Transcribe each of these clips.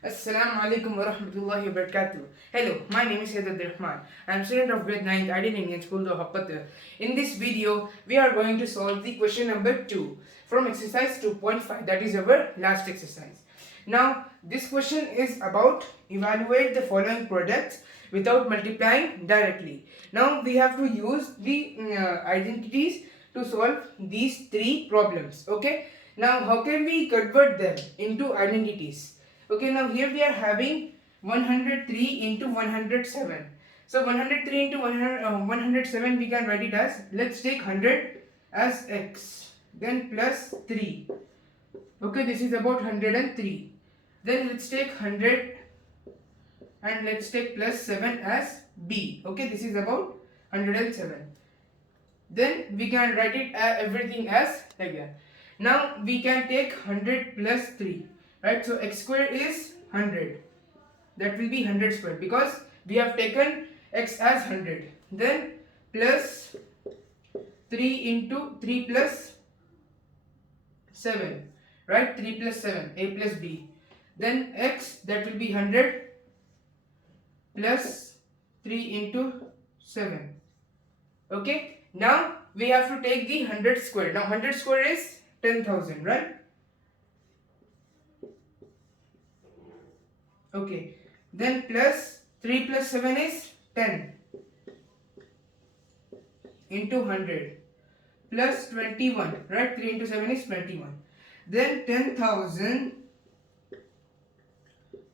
Assalamu alaikum wa rahmatullahi wa barakatuh. Hello, my name is Sayyid Rahman. I am student of grade 9th Ideal Indian School Dohappat. In this video, we are going to solve the question number 2 from exercise 2.5, that is our last exercise. Now, this question is about evaluate the following products without multiplying directly. Now, we have to use the identities to solve these three problems. Okay. Now, how can we convert them into identities? Okay, now here we are having 103 into 107. So 103 into 107 we can write it as, let's take 100 as x, then plus 3. Okay, this is about 103. Then let's take 100 and let's take plus 7 as b. Okay, this is about 107. Then we can write it everything as like that. Now we can take 100 plus 3. Right, so x square is 100. That will be 100 square because we have taken x as 100. Then plus 3 into 3 plus 7. Right, 3 plus 7, a plus b. Then x, that will be 100 plus 3 into 7. Okay, now we have to take the 100 square. Now 100 square is 10,000, right? Okay, then plus 3 plus 7 is 10 into 100 plus 21, right? 3 into 7 is 21. Then 10,000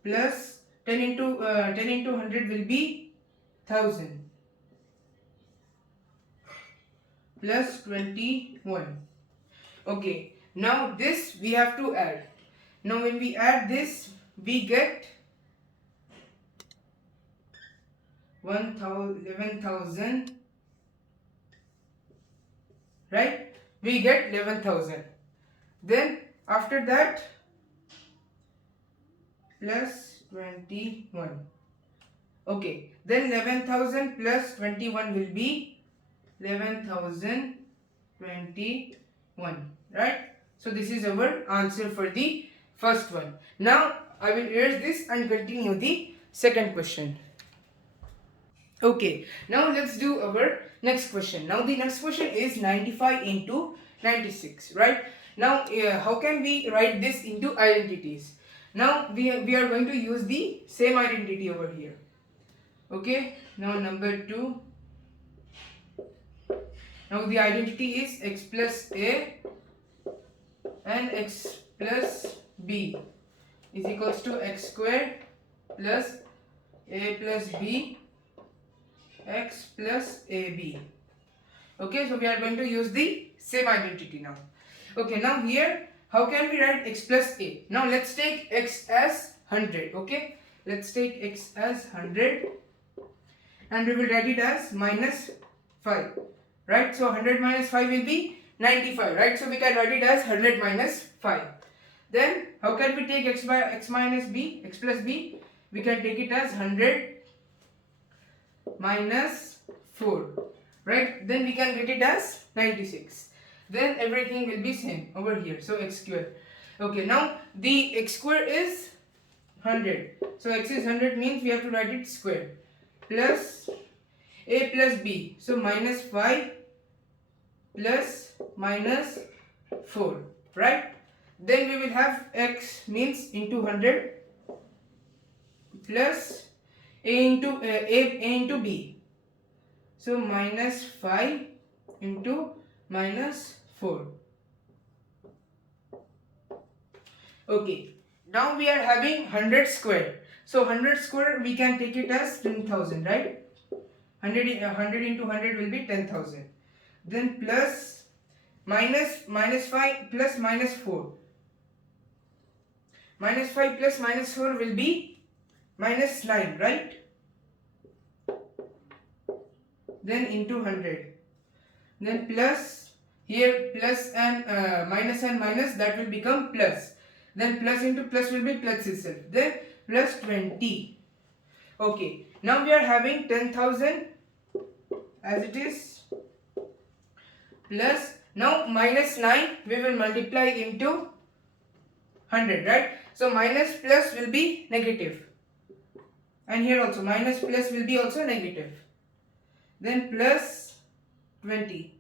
plus 10 into 100 will be 1000 plus 21. Okay, now this we have to add. Now when we add this, we get 11,000, right? We get 11,000. Then after that plus 21. Okay, then 11,000 plus 21 will be 11,021, right? So this is our answer for the first one. Now I will erase this and continue the second question. Okay, now let's do our next question. Now the next question is 95 into 96, right? Now how can we write this into identities? Now we are going to use the same identity over here. Okay, now number 2. Now the identity is x plus a and x plus b is equals to x square plus a plus b x plus ab. Okay, so we are going to use the same identity now. Okay, now here how can we write x plus a? Now let's take x as 100. Okay, let's take x as 100 and we will write it as minus 5, right? So 100 minus 5 will be 95, right? So we can write it as 100 minus 5. Then how can we take x by x minus b, x plus b? We can take it as 100 minus 4, right? Then we can get it as 96. Then everything will be same over here. So x square. Okay, now the x square is 100. So x is 100 means we have to write it square. Plus a plus b. So minus 5 plus minus 4, right? Then we will have x means into 100 plus a into b. So minus 5 into minus 4. Okay, now we are having 100 square. So 100 square we can take it as 10,000, right? 100 into 100 will be 10,000. Then plus minus 5 plus minus 4. Minus 5 plus minus 4 will be minus 9, right? Then into 100. Then plus, here plus and minus that will become plus. Then plus into plus will be plus itself. Then plus 20. Okay, now we are having 10,000 as it is plus, now minus 9 we will multiply into 100, right? So minus plus will be negative. And here also minus plus will be also negative. Then plus 20.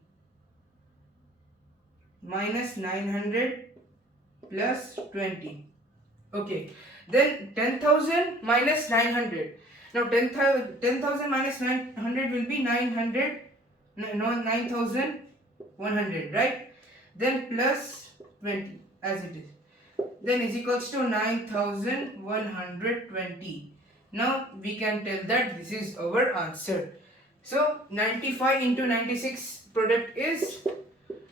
Minus 900 plus 20. Okay. Then 10,000 minus 900. Now 10,000 minus 900 will be 900. No, 9,100, right? Then plus 20 as it is. Then is equals to 9,120. Now we can tell that this is our answer. So 95 into 96 product is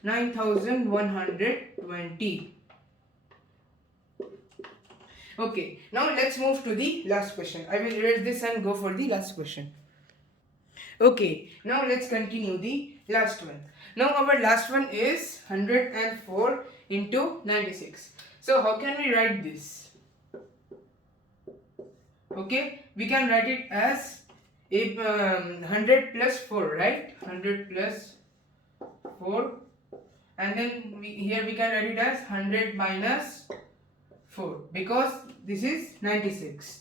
9,120. Okay, now let's move to the last question. I will erase this and go for the last question. Okay, now let's continue the last one. Now our last one is 104 into 96. So how can we write this? Okay, we can write it as 100 plus 4, right? 100 plus 4, and then here we can write it as 100 minus 4 because this is 96.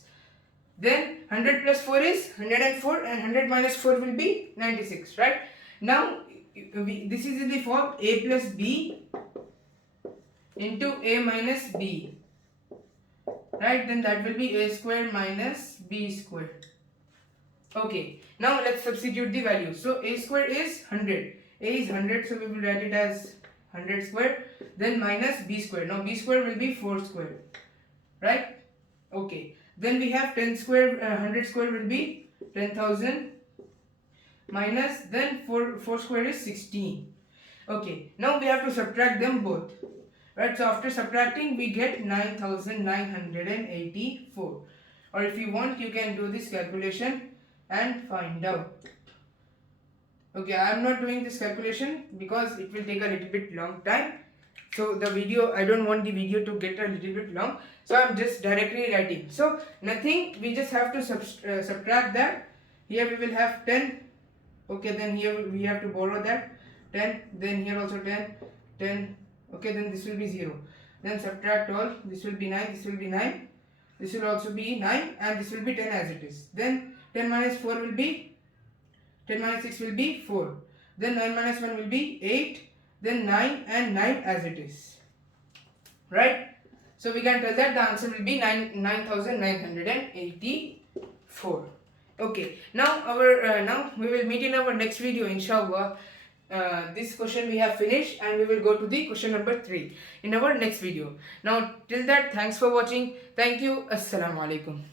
Then 100 plus 4 is 104 and 100 minus 4 will be 96, right? Now this is in the form a plus b into a minus b, right? Then that will be a square minus b square. Okay, now let's substitute the value. So a square is 100. A is 100, so we will write it as 100 square. Then minus b square. Now b square will be 4 square, right? Okay. Then we have 10 square, 100 square will be 10,000 minus, then 4 square is 16. Okay, now we have to subtract them both, right? So after subtracting we get 9,984, or if you want you can do this calculation and find out. Okay, I am not doing this calculation because it will take a little bit long time. So the video, I don't want the video to get a little bit long, so I'm just directly writing. So nothing, we just have to subtract that. Here we will have 10. Okay, then here we have to borrow that 10. Then here also 10. Okay, then this will be 0. Then subtract all. This will be 9. This will be 9. This will also be 9, and this will be 10 as it is. Then 10 minus 4 will be 10 minus 6 will be 4. Then 9 minus 1 will be 8. Then 9 and 9 as it is, right? So we can tell that the answer will be 9,984. Okay, now now we will meet in our next video, inshallah. This question we have finished, and we will go to the question number 3 in our next video. Now till that, thanks for watching. Thank you. Assalamu alaikum.